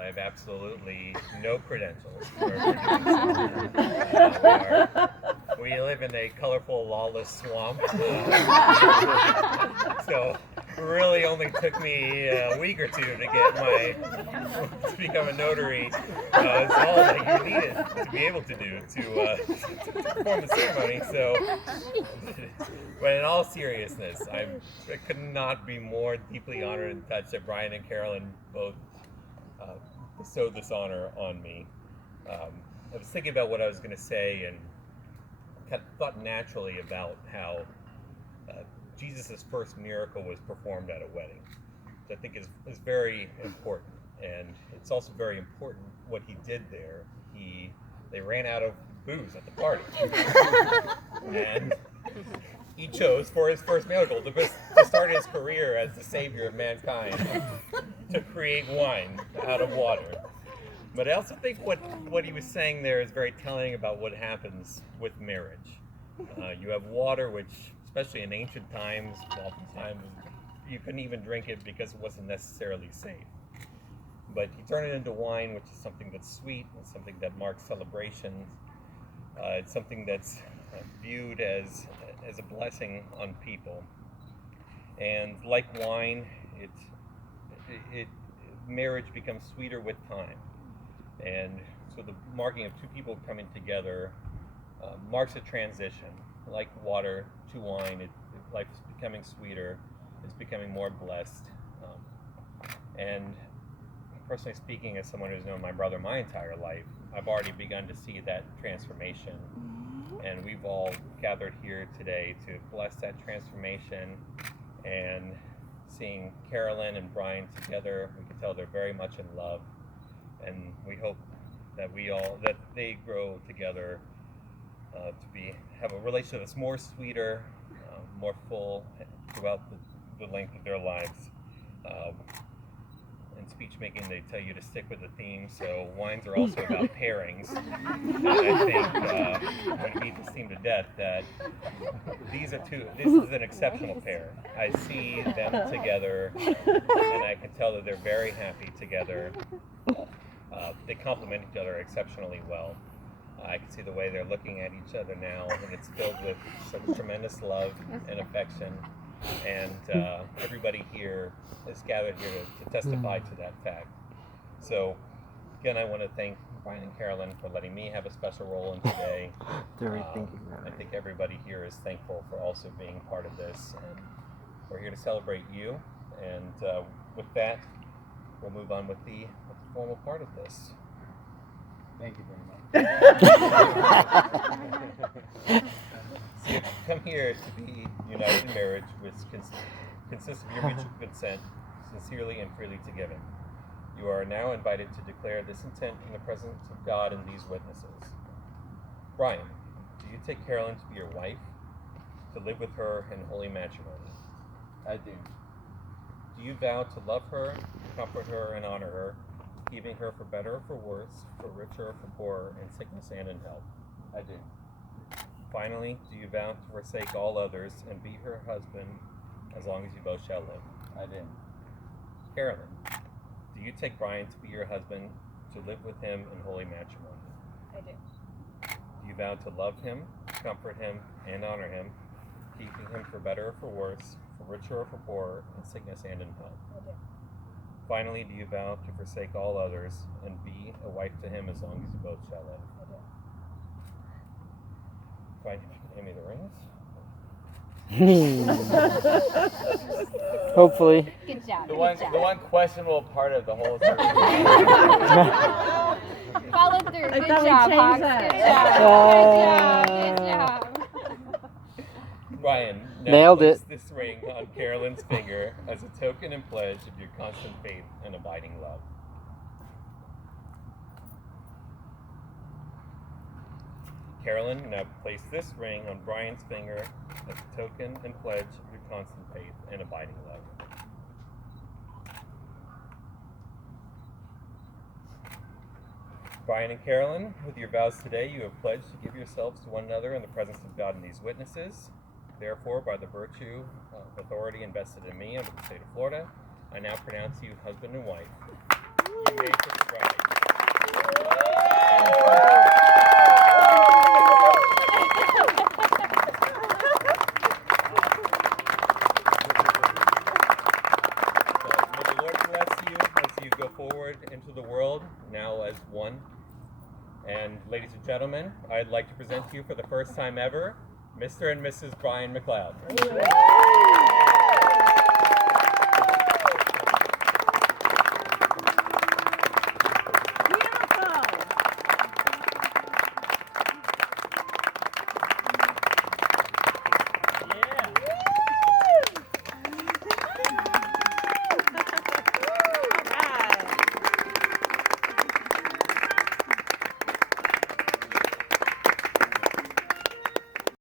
I have absolutely no credentials for we live in a colorful, lawless swamp. So it really only took me a week or two to get to become a notary. It's all that you needed to be able to do to perform the ceremony. So, but in all seriousness, I could not be more deeply honored and touched that Brian and Carolyn both bestowed this honor on me. I was thinking about what I was going to say and kind of thought naturally about how Jesus' first miracle was performed at a wedding, which I think is very important. And it's also very important what he did there. They ran out of booze at the party. And he chose for his first miracle to start his career as the savior of mankind to create wine out of water. But I also think what he was saying there is very telling about what happens with marriage. You have water, which, especially in ancient times, oftentimes you couldn't even drink it because it wasn't necessarily safe. But he turned it into wine, which is something that's sweet, it's something that marks celebration. It's something that's viewed as a blessing on people. And like wine, marriage becomes sweeter with time. And so the marking of two people coming together marks a transition. Like water to wine, life is becoming sweeter, it's becoming more blessed. And personally speaking, as someone who's known my brother my entire life, I've already begun to see that transformation. And we've all gathered here today to bless that transformation. And seeing Carolyn and Brian together, we can tell they're very much in love. And we hope that they grow together to have a relationship that's more sweeter, more full throughout the length of their lives. In speech making, they tell you to stick with the theme, so wines are also about pairings. And I think I'm going to beat this theme to death that this is an exceptional pair. I see them together, and I can tell that they're very happy together. They complement each other exceptionally well. I can see the way they're looking at each other now, and it's filled with such tremendous love and affection. And everybody here is gathered here to testify to that fact. So, again, I want to thank Brian and Carolyn for letting me have a special role in today. I think everybody here is thankful for also being part of this. And we're here to celebrate you. And with that, we'll move on with the formal part of this. Thank you very much. So you come here to be united in marriage, which consists of your mutual consent, sincerely and freely to given. You are now invited to declare this intent in the presence of God and these witnesses. Brian, do you take Carolyn to be your wife, to live with her in holy matrimony? I do. Do you vow to love her, comfort her, and honor her, keeping her for better or for worse, for richer or for poorer, in sickness and in health? I do. Finally, do you vow to forsake all others and be her husband as long as you both shall live? I do. Carolyn, do you take Brian to be your husband, to live with him in holy matrimony? I do. Do you vow to love him, comfort him, and honor him, keeping him for better or for worse, for richer or for poorer, in sickness and in health? I do. Finally, do you vow to forsake all others and be a wife to him as long as you both shall live? I do. Fine, hand me the rings. Hopefully. Good job. The one questionable part of the whole Followed through. I Good thought we job, changed Hawks. that. Good job. Good job. Brian, now Nailed place it. this ring on Carolyn's finger as a token and pledge of your constant faith and abiding love. Carolyn, now place this ring on Brian's finger as a token and pledge of your constant faith and abiding love. Brian and Carolyn, with your vows today, you have pledged to give yourselves to one another in the presence of God and these witnesses. Therefore, by the virtue of authority invested in me under the state of Florida, I now pronounce you husband and wife. You may, Mr. forward into the world now as one. And ladies and gentlemen, I'd like to present to you for the first time ever, Mr. and Mrs. Brian McLeod.